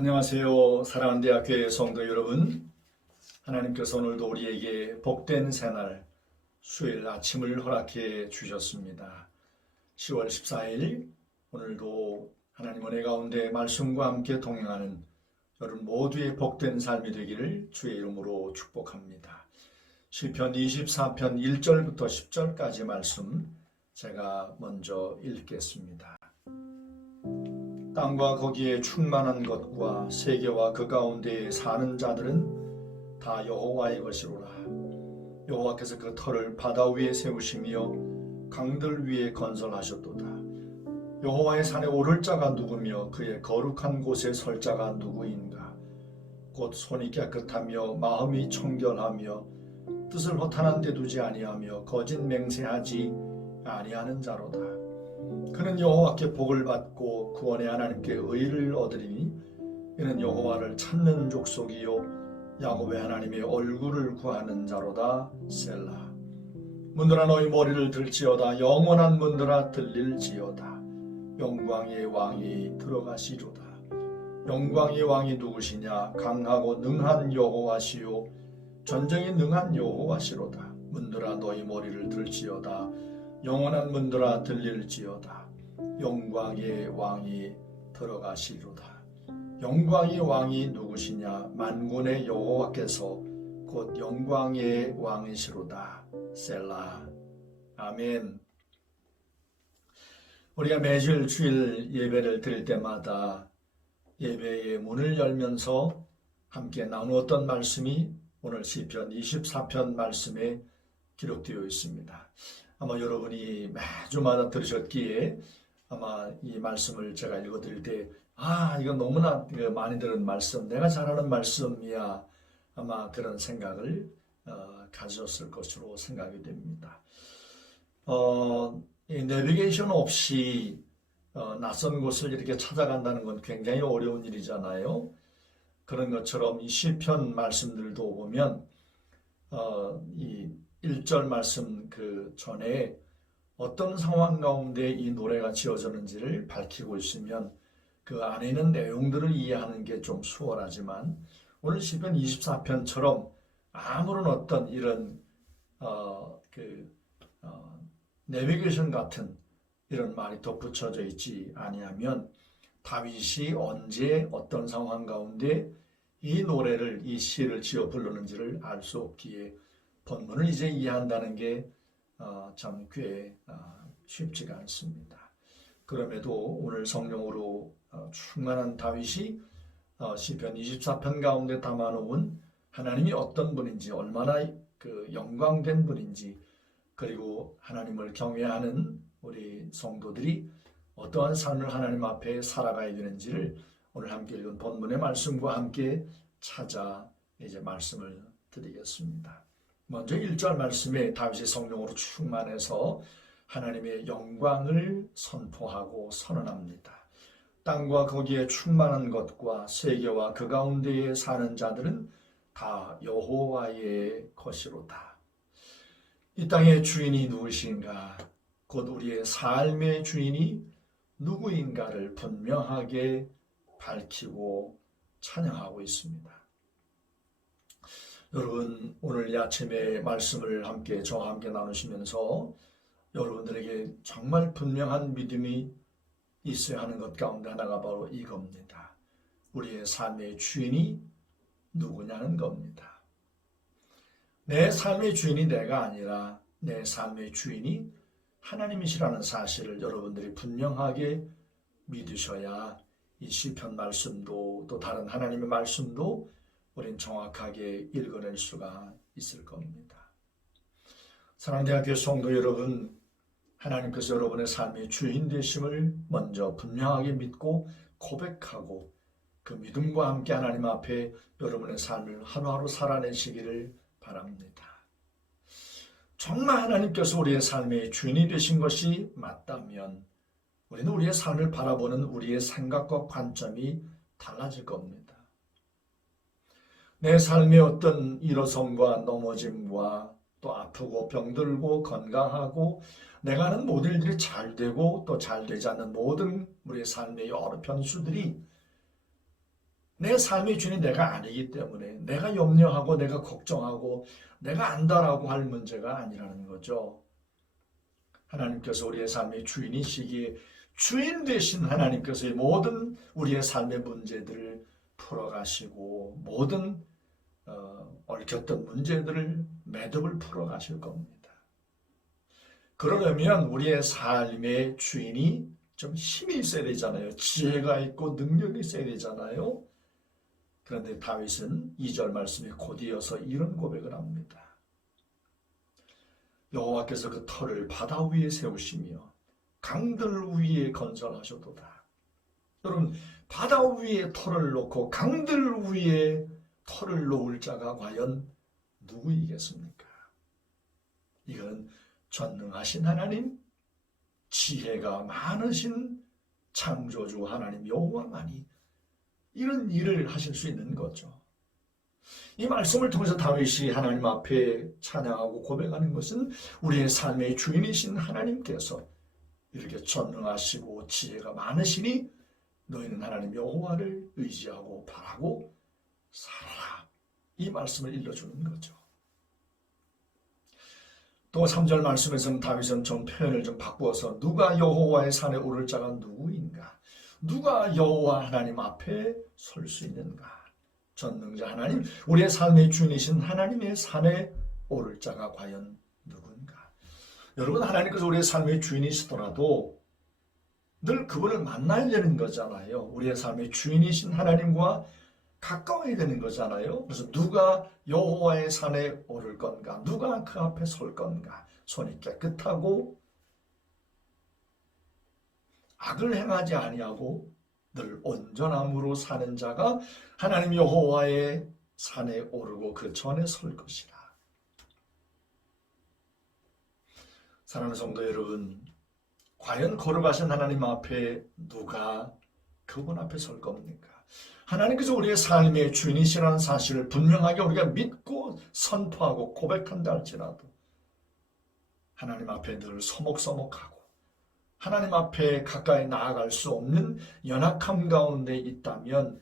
안녕하세요. 사랑하는 대학교의 성도 여러분. 하나님께서 오늘도 우리에게 복된 새날 수요일 아침을 허락해 주셨습니다. 10월 14일 오늘도 하나님 은혜 가운데 말씀과 함께 동행하는 여러분 모두의 복된 삶이 되기를 주의 이름으로 축복합니다. 시편 24편 1절부터 10절까지 말씀 제가 먼저 읽겠습니다. 땅과 거기에 충만한 것과 세계와 그 가운데에 사는 자들은 다 여호와의 것이로라. 여호와께서 그 터를 바다 위에 세우시며 강들 위에 건설하셨도다. 여호와의 산에 오를 자가 누구며 그의 거룩한 곳에 설 자가 누구인가. 곧 손이 깨끗하며 마음이 청결하며 뜻을 허탄한 데 두지 아니하며 거짓 맹세하지 아니하는 자로다. 그는 여호와께 복을 받고 구원의 하나님께 의를 얻으리니 이는 여호와를 찾는 족속이요 야곱의 하나님의 얼굴을 구하는 자로다. 셀라. 문들아 너희 머리를 들지어다. 영원한 문들아 들릴지어다. 영광의 왕이 들어가시로다. 영광의 왕이 누구시냐. 강하고 능한 여호와시요 전쟁이 능한 여호와시로다. 문들아 너희 머리를 들지어다. 영원한 문들아 들릴지어다. 영광의 왕이 들어가시리로다. 영광의 왕이 누구시냐. 만군의 여호와께서 곧 영광의 왕이시로다. 셀라. 아멘. 우리가 매주 주일 예배를 드릴 때마다 예배의 문을 열면서 함께 나누었던 말씀이 오늘 시편 24편 말씀에 기록되어 있습니다. 아마 여러분이 매주마다 들으셨기에 아마 이 말씀을 제가 읽어드릴 때 이거 너무나 많이 들은 말씀, 내가 잘 아는 말씀이야, 아마 그런 생각을 가졌을 것으로 생각이 됩니다. 이 내비게이션 없이 낯선 곳을 이렇게 찾아간다는 건 굉장히 어려운 일이잖아요. 그런 것처럼 이 시편 말씀들도 보면 이 1절 말씀 그 전에 어떤 상황 가운데 이 노래가 지어졌는지를 밝히고 있으면 그 안에 있는 내용들을 이해하는 게 좀 수월하지만 오늘 시편 24편처럼 아무런 어떤 이런 내비게이션 같은 이런 말이 덧붙여져 있지 아니하면 다윗이 언제 어떤 상황 가운데 이 노래를 이 시를 지어 부르는지를 알 수 없기에 본문을 이제 이해한다는 게 참 꽤 쉽지가 않습니다. 그럼에도 오늘 성령으로 충만한 다윗이 시편 24편 가운데 담아놓은 하나님이 어떤 분인지, 얼마나 그 영광된 분인지, 그리고 하나님을 경외하는 우리 성도들이 어떠한 삶을 하나님 앞에 살아가야 되는지를 오늘 함께 읽은 본문의 말씀과 함께 찾아 이제 말씀을 드리겠습니다. 먼저 1절 말씀에 다윗이 성령으로 충만해서 하나님의 영광을 선포하고 선언합니다. 땅과 거기에 충만한 것과 세계와 그 가운데에 사는 자들은 다 여호와의 것이로다. 이 땅의 주인이 누구신가? 곧 우리의 삶의 주인이 누구인가를 분명하게 밝히고 찬양하고 있습니다. 여러분, 오늘 이 아침에 말씀을 저와 함께 나누시면서 여러분들에게 정말 분명한 믿음이 있어야 하는 것 가운데 하나가 바로 이겁니다. 우리의 삶의 주인이 누구냐는 겁니다. 내 삶의 주인이 내가 아니라 내 삶의 주인이 하나님이시라는 사실을 여러분들이 분명하게 믿으셔야 이 시편 말씀도 또 다른 하나님의 말씀도 우린 정확하게 읽어낼 수가 있을 겁니다. 사랑하는 대학교 성도 여러분, 하나님께서 여러분의 삶의 주인 되심을 먼저 분명하게 믿고 고백하고 그 믿음과 함께 하나님 앞에 여러분의 삶을 하루하루 살아내시기를 바랍니다. 정말 하나님께서 우리의 삶의 주인이 되신 것이 맞다면 우리는 우리의 삶을 바라보는 우리의 생각과 관점이 달라질 겁니다. 내 삶의 어떤 일어섬과 넘어짐과 또 아프고 병들고 건강하고 내가 하는 모든 일들이 잘 되고 또 잘 되지 않는 모든 우리의 삶의 여러 변수들이 내 삶의 주인이 내가 아니기 때문에 내가 염려하고 내가 걱정하고 내가 안다라고 할 문제가 아니라는 거죠. 하나님께서 우리의 삶의 주인이시기에 주인 되신 하나님께서 모든 우리의 삶의 문제들을 풀어가시고 모든 얽혔던 문제들을 매듭을 풀어가실 겁니다. 그러려면 우리의 삶의 주인이 좀 힘이 있어야 되잖아요. 지혜가 있고 능력이 있어야 되잖아요. 그런데 다윗은 2절 말씀에 곧이어서 이런 고백을 합니다. 여호와께서 그 터를 바다 위에 세우시며 강들 위에 건설하셔도다. 여러분, 바다 위에 터를 놓고 강들 위에 터를 놓을 자가 과연 누구이겠습니까? 이건 전능하신 하나님, 지혜가 많으신 창조주 하나님 여호와만이 이런 일을 하실 수 있는 거죠. 이 말씀을 통해서 다윗이 하나님 앞에 찬양하고 고백하는 것은 우리의 삶의 주인이신 하나님께서 이렇게 전능하시고 지혜가 많으시니 너희는 하나님 여호와를 의지하고 바라고 살아라. 이 말씀을 일러주는 거죠. 또 3절 말씀에서는 다윗은 좀 표현을 좀 바꾸어서 누가 여호와의 산에 오를 자가 누구인가? 누가 여호와 하나님 앞에 설 수 있는가? 전능자 하나님, 우리의 삶의 주인이신 하나님의 산에 오를 자가 과연 누군가? 여러분, 하나님께서 우리의 삶의 주인이시더라도 늘 그분을 만나야 되는 거잖아요. 우리의 삶의 주인이신 하나님과 가까워야 되는 거잖아요. 그래서 누가 여호와의 산에 오를 건가? 누가 그 앞에 설 건가? 손이 깨끗하고 악을 행하지 아니하고 늘 온전함으로 사는 자가 하나님 여호와의 산에 오르고 그 전에 설 것이라. 사랑하는 성도 여러분, 과연 걸어가신 하나님 앞에 누가 그분 앞에 설 겁니까? 하나님께서 우리의 삶의 주인이시라는 사실을 분명하게 우리가 믿고 선포하고 고백한다 할지라도 하나님 앞에 늘 서먹서먹하고 하나님 앞에 가까이 나아갈 수 없는 연약함 가운데 있다면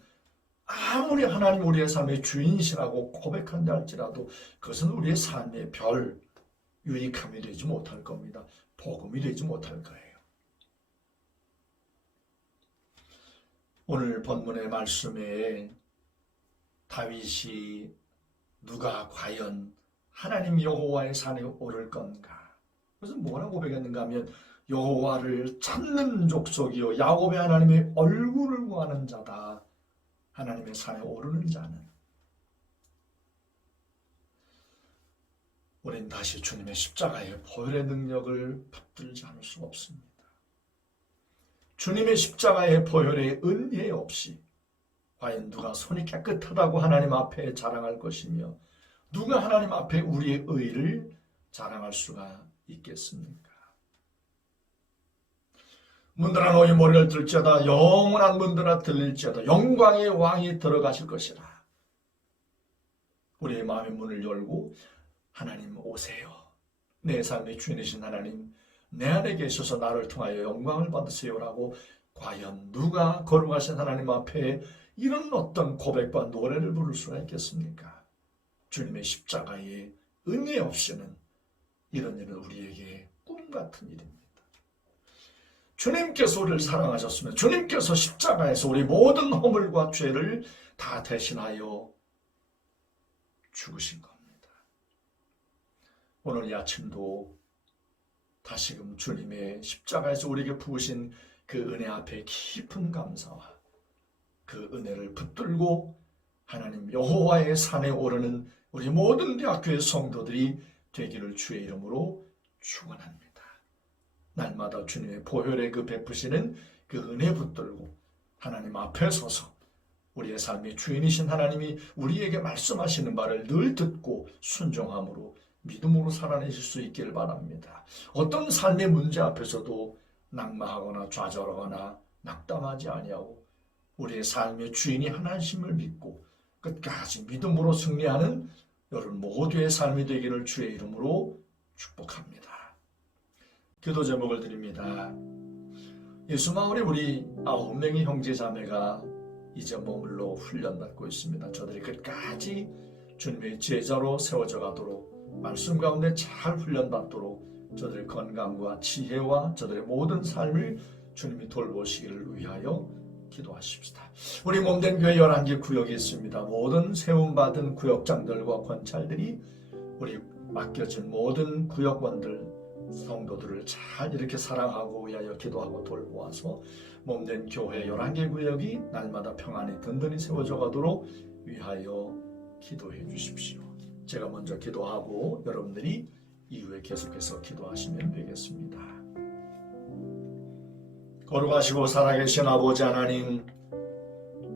아무리 하나님 우리의 삶의 주인이시라고 고백한다 할지라도 그것은 우리의 삶의 별 유익함이 되지 못할 겁니다. 복음이 되지 못할 거예요. 오늘 본문의 말씀에 다윗이 누가 과연 하나님 여호와의 산에 오를 건가? 그래서 뭐라고 고백했는가 하면 여호와를 찾는 족속이요 야곱의 하나님의 얼굴을 구하는 자다. 하나님의 산에 오르는 자는. 우린 다시 주님의 십자가의 보혈의 능력을 붙들지 않을 수 없습니다. 주님의 십자가의 보혈의 은혜 없이 과연 누가 손이 깨끗하다고 하나님 앞에 자랑할 것이며 누가 하나님 앞에 우리의 의를 자랑할 수가 있겠습니까? 문드라 너희 머리를 들지어다 영원한 문드라 들릴지어다 영광의 왕이 들어가실 것이라. 우리의 마음의 문을 열고 하나님 오세요. 내 삶의 주인이신 하나님 내 안에 계셔서 나를 통하여 영광을 받으세요라고 과연 누가 걸어가신 하나님 앞에 이런 어떤 고백과 노래를 부를 수가 있겠습니까? 주님의 십자가의 은혜 없이는 이런 일은 우리에게 꿈 같은 일입니다. 주님께서 우리를 사랑하셨으면 주님께서 십자가에서 우리 모든 허물과 죄를 다 대신하여 죽으신 겁니다. 오늘 이 아침도 다시금 주님의 십자가에서 우리에게 부으신 그 은혜 앞에 깊은 감사와 그 은혜를 붙들고 하나님 여호와의 산에 오르는 우리 모든 대학교의 성도들이 되기를 주의 이름으로 축원합니다. 날마다 주님의 보혈의 그 베푸시는 그 은혜 붙들고 하나님 앞에 서서 우리의 삶의 주인이신 하나님이 우리에게 말씀하시는 말을 늘 듣고 순종함으로 믿음으로 살아내실 수 있기를 바랍니다. 어떤 삶의 문제 앞에서도 낙마하거나 좌절하거나 낙담하지 아니하고 우리의 삶의 주인이 하나님을 믿고 끝까지 믿음으로 승리하는 여러분 모두의 삶이 되기를 주의 이름으로 축복합니다. 기도 제목을 드립니다. 예수마을에 우리 9명의 형제자매가 이제 머물러 훈련받고 있습니다. 저들이 끝까지 주님의 제자로 세워져 가도록 말씀 가운데 잘 훈련받도록 저들의 건강과 지혜와 저들의 모든 삶을 주님이 돌보시기를 위하여 기도하십시다. 우리 몸된 교회 11개 구역이 있습니다. 모든 세움받은 구역장들과 권찰들이 우리 맡겨진 모든 구역원들 성도들을 잘 이렇게 사랑하고 위하여 기도하고 돌보아서 몸된 교회 11개 구역이 날마다 평안히 든든히 세워져 가도록 위하여 기도해 주십시오. 제가 먼저 기도하고 여러분들이 이후에 계속해서 기도하시면 되겠습니다. 거룩하시고 살아계신 아버지 하나님,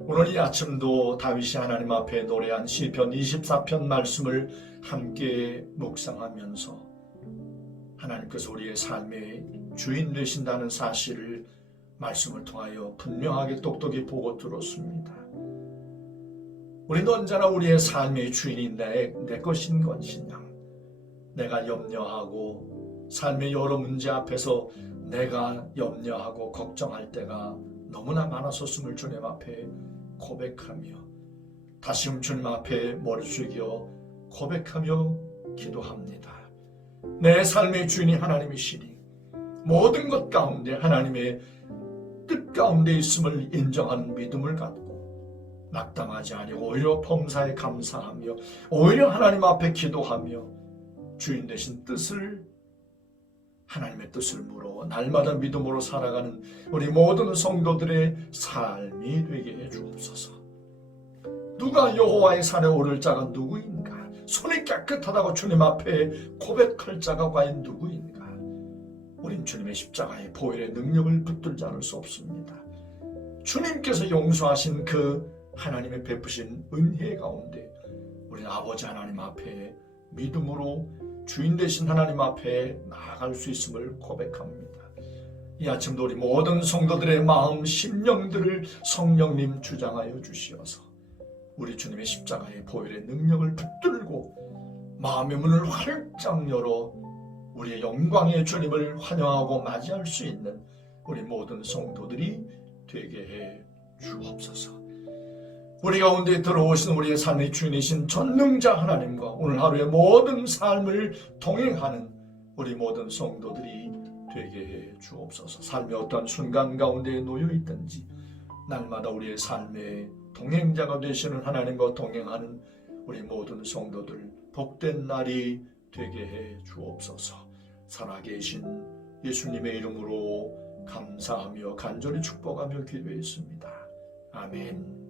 오늘 이 아침도 다윗이 하나님 앞에 노래한 시편 24편 말씀을 함께 묵상하면서 하나님께서 우리의 삶의 주인 되신다는 사실을 말씀을 통하여 분명하게 똑똑히 보고 들었습니다. 우리는 언제나 우리의 삶의 주인이 내 것인 것이냐, 내가 염려하고 삶의 여러 문제 앞에서 내가 염려하고 걱정할 때가 너무나 많았었음을 주님 앞에 고백하며 다시 주님 앞에 머리 숙여 고백하며 기도합니다. 내 삶의 주인이 하나님이시니 모든 것 가운데 하나님의 뜻 가운데 있음을 인정하는 믿음을 갖고 낙담하지 아니고 오히려 범사에 감사하며 오히려 하나님 앞에 기도하며 주인 되신 뜻을 하나님의 뜻을 물어 날마다 믿음으로 살아가는 우리 모든 성도들의 삶이 되게 해주옵소서. 누가 여호와의 산에 오를 자가 누구인가? 손이 깨끗하다고 주님 앞에 고백할 자가 과연 누구인가? 우린 주님의 십자가의 보혈의 능력을 붙들지 않을 수 없습니다. 주님께서 용서하신 그 하나님의 베푸신 은혜 가운데 우리는 아버지 하나님 앞에 믿음으로 주인 되신 하나님 앞에 나아갈 수 있음을 고백합니다. 이 아침도 우리 모든 성도들의 마음, 심령들을 성령님 주장하여 주시어서 우리 주님의 십자가의 보혈의 능력을 붙들고 마음의 문을 활짝 열어 우리의 영광의 주님을 환영하고 맞이할 수 있는 우리 모든 성도들이 되게 해 주옵소서. 우리 가운데 들어오신 우리의 삶의 주인이신 전능자 하나님과 오늘 하루의 모든 삶을 동행하는 우리 모든 성도들이 되게 해 주옵소서. 삶의 어떠한 순간 가운데 놓여 있든지 날마다 우리의 삶의 동행자가 되시는 하나님과 동행하는 우리 모든 성도들 복된 날이 되게 해 주옵소서. 살아계신 예수님의 이름으로 감사하며 간절히 축복하며 기도했습니다. 아멘.